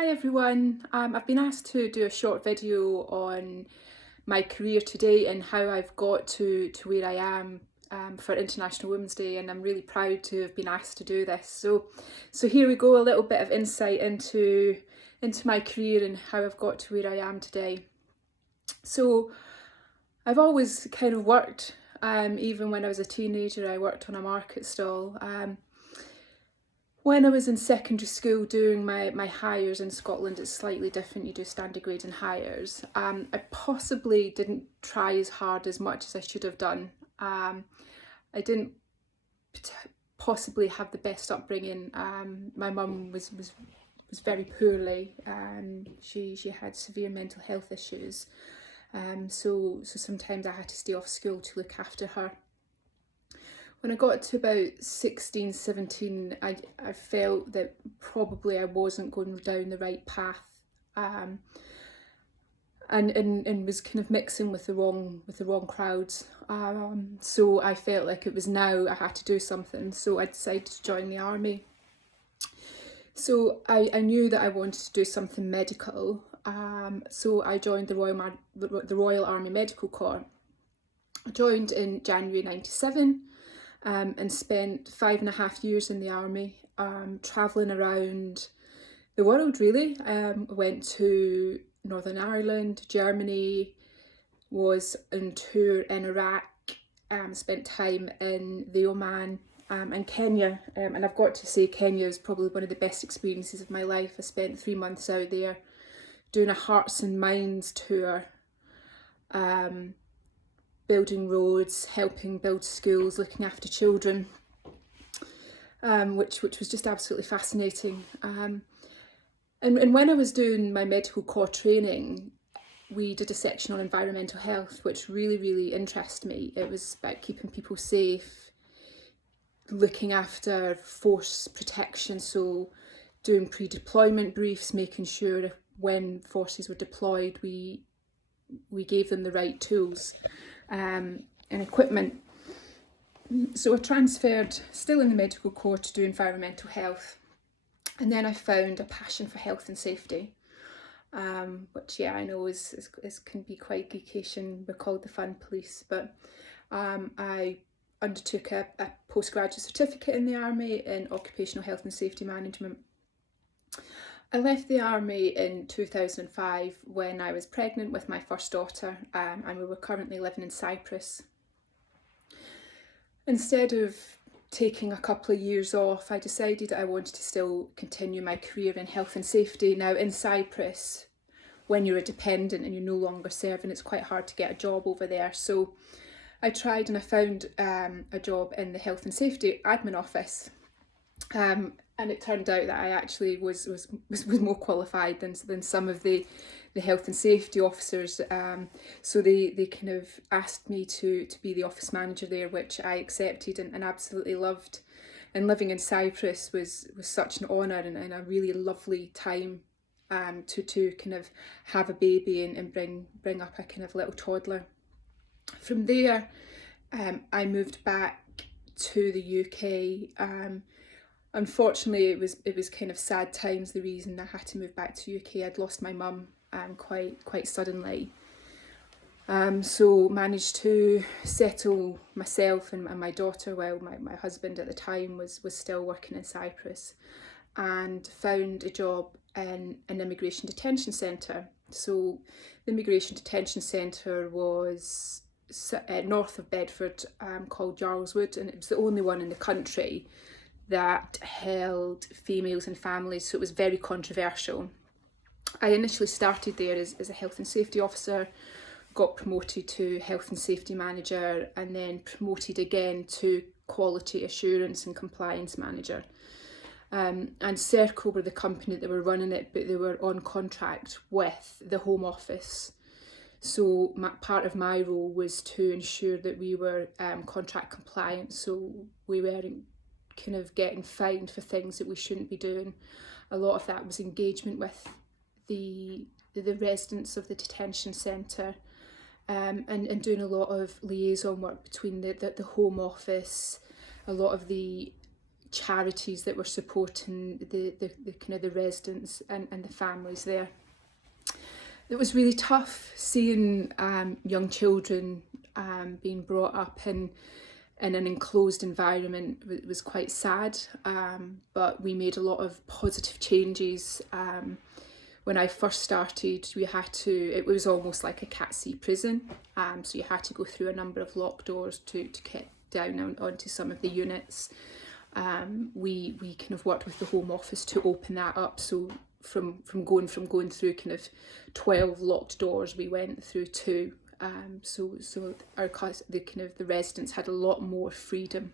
Hi everyone, I've been asked to do a short video on my career today and how I've got to where I am for International Women's Day, and I'm really proud to have been asked to do this. So here we go, a little bit of insight into my career and how I've got to where I am today. So I've always kind of worked, even when I was a teenager, I worked on a market stall. When I was in secondary school doing my hires in Scotland, it's slightly different. You do standard grade and hires. I possibly didn't try as hard as much as I should have done. I didn't possibly have the best upbringing. My mum was very poorly. She had severe mental health issues. So sometimes I had to stay off school to look after her. When I got to about 16, 17, I felt that probably I wasn't going down the right path, and was kind of mixing with the wrong crowds. So I felt like it was now I had to do something. So I decided to join the army. So I knew that I wanted to do something medical. So I joined the Royal Army Medical Corps. I joined in January '97. And spent 5.5 years in the army, travelling around the world really. I went to Northern Ireland, Germany, was on tour in Iraq, spent time in the Oman and Kenya, and I've got to say Kenya is probably one of the best experiences of my life. I spent 3 months out there doing a Hearts and Minds tour, building roads, helping build schools, looking after children, which was just absolutely fascinating. And when I was doing my medical corps training, we did a section on environmental health, which really interested me. It was about keeping people safe, looking after force protection, so doing pre-deployment briefs, making sure when forces were deployed, we gave them the right tools and equipment. So I transferred, still in the medical corps, to do environmental health, and then I found a passion for health and safety, which I know is can be quite geekish, and we're called the fun police. But I undertook a postgraduate certificate in the army in occupational health and safety management. I left the army in 2005 when I was pregnant with my first daughter, and we were currently living in Cyprus. Instead of taking a couple of years off, I decided I wanted to still continue my career in health and safety. Now, in Cyprus, when you're a dependent and you're no longer serving, it's quite hard to get a job over there. So I tried and I found a job in the health and safety admin office. And it turned out that I actually was more qualified than some of the health and safety officers. So they kind of asked me to be the office manager there, which I accepted and absolutely loved. And living in Cyprus was such an honour and a really lovely time to kind of have a baby and bring up a kind of little toddler. From there, I moved back to the UK. Unfortunately, it was kind of sad times. The reason I had to move back to UK, I'd lost my mum quite suddenly. So managed to settle myself and my daughter while my husband at the time was still working in Cyprus, and found a job in an immigration detention centre. So the immigration detention centre was north of Bedford, called Jarlswood, and it was the only one in the country that held females and families, so it was very controversial. I initially started there as a health and safety officer, got promoted to health and safety manager, and then promoted again to quality assurance and compliance manager. And Serco were the company that were running it, but they were on contract with the Home Office. So part of my role was to ensure that we were contract compliant, so we weren't kind of getting fined for things that we shouldn't be doing. A lot of that was engagement with the residents of the detention centre, and doing a lot of liaison work between the Home Office, a lot of the charities that were supporting the kind of the residents and the families there. It was really tough seeing young children being brought up in an enclosed environment. It was quite sad, but we made a lot of positive changes. When I first started, it was almost like a Cat C prison, so you had to go through a number of locked doors to get down onto some of the units. We kind of worked with the Home Office to open that up, so from going through kind of 12 locked doors, we went through 2. So the residents had a lot more freedom.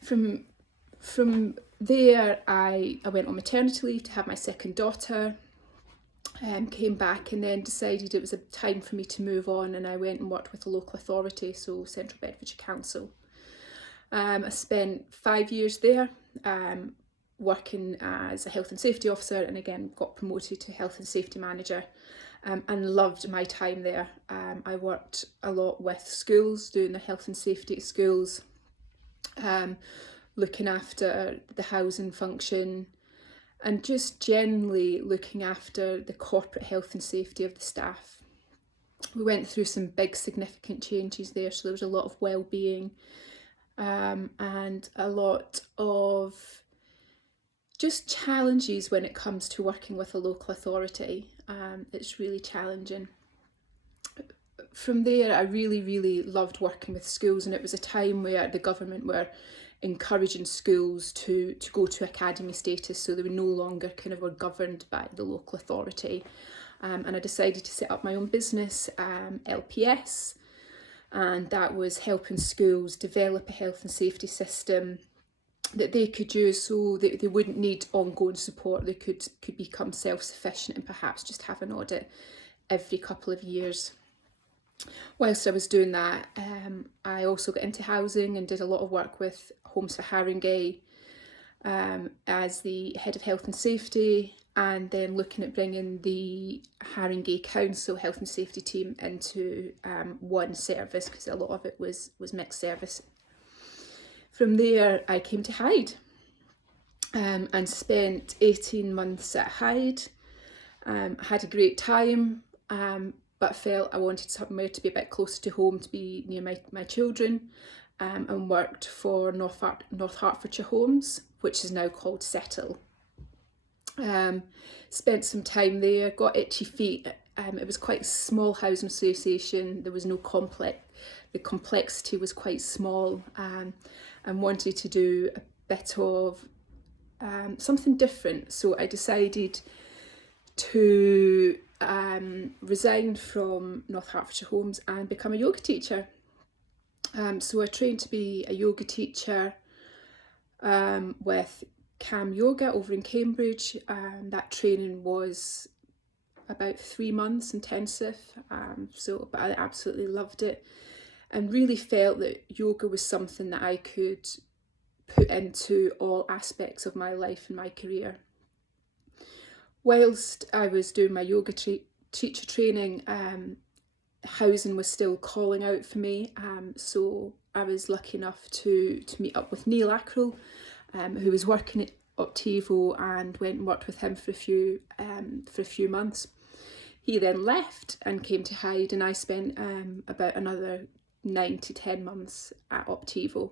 From there, I went on maternity leave to have my second daughter. Came back and then decided it was a time for me to move on, and I went and worked with a local authority, so Central Bedfordshire Council. I spent 5 years there, working as a health and safety officer, and again got promoted to health and safety manager, and loved my time there. I worked a lot with schools, doing the health and safety at schools, looking after the housing function, and just generally looking after the corporate health and safety of the staff. We went through some big significant changes there, so there was a lot of well-being, and a lot of just challenges when it comes to working with a local authority. It's really challenging. From there, I really loved working with schools, and it was a time where the government were encouraging schools to go to academy status, so they were no longer kind of were governed by the local authority. And I decided to set up my own business, LPS, and that was helping schools develop a health and safety system that they could use, so they wouldn't need ongoing support. They could become self-sufficient and perhaps just have an audit every couple of years. Whilst I was doing that, I also got into housing and did a lot of work with Homes for Haringey as the head of health and safety, and then looking at bringing the Haringey Council health and safety team into one service, because a lot of it was mixed service. From there, I came to Hyde, and spent 18 months at Hyde. Had a great time, but felt I wanted somewhere to be a bit closer to home, to be near my children, and worked for North Hertfordshire Homes, which is now called Settle. Spent some time there, got itchy feet. It was quite a small housing association. There was no the complexity was quite small, and wanted to do a bit of something different. So I decided to resign from North Hertfordshire Homes and become a yoga teacher. So I trained to be a yoga teacher with Cam Yoga over in Cambridge. That training was about 3 months intensive, but I absolutely loved it, and really felt that yoga was something that I could put into all aspects of my life and my career. Whilst I was doing my yoga teacher training, housing was still calling out for me, so I was lucky enough to meet up with Neil Ackrell, who was working at Optivo, and went and worked with him for a few months. He then left and came to Hyde, and I spent about another 9 to 10 months at Optivo.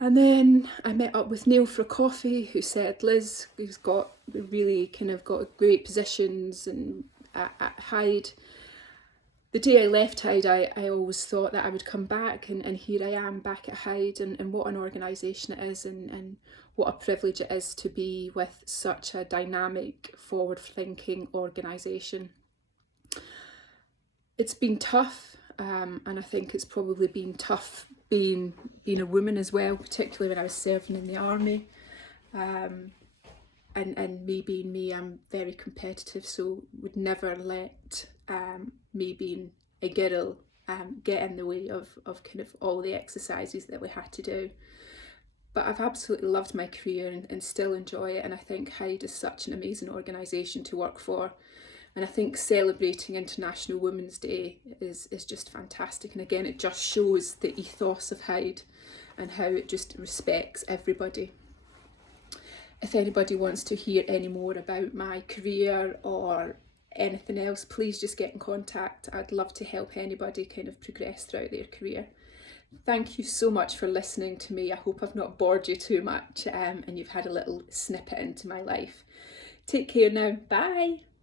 And then I met up with Neil for a coffee, who said, Liz, who's got great positions and at Hyde. The day I left Hyde, I always thought that I would come back, and here I am back at Hyde, and what an organisation it is, and what a privilege it is to be with such a dynamic, forward-thinking organisation. It's been tough, and I think it's probably been tough being a woman as well, particularly when I was serving in the army. And me being me, I'm very competitive, so would never let me being a girl get in the way of kind of all the exercises that we had to do. But I've absolutely loved my career and still enjoy it, and I think Hyde is such an amazing organisation to work for. And I think celebrating International Women's Day is just fantastic. And again, it just shows the ethos of Hyde. and how it just respects everybody. If anybody wants to hear any more about my career or anything else, please just get in contact. I'd love to help anybody kind of progress throughout their career. Thank you so much for listening to me. I hope I've not bored you too much and you've had a little snippet into my life. Take care now. Bye.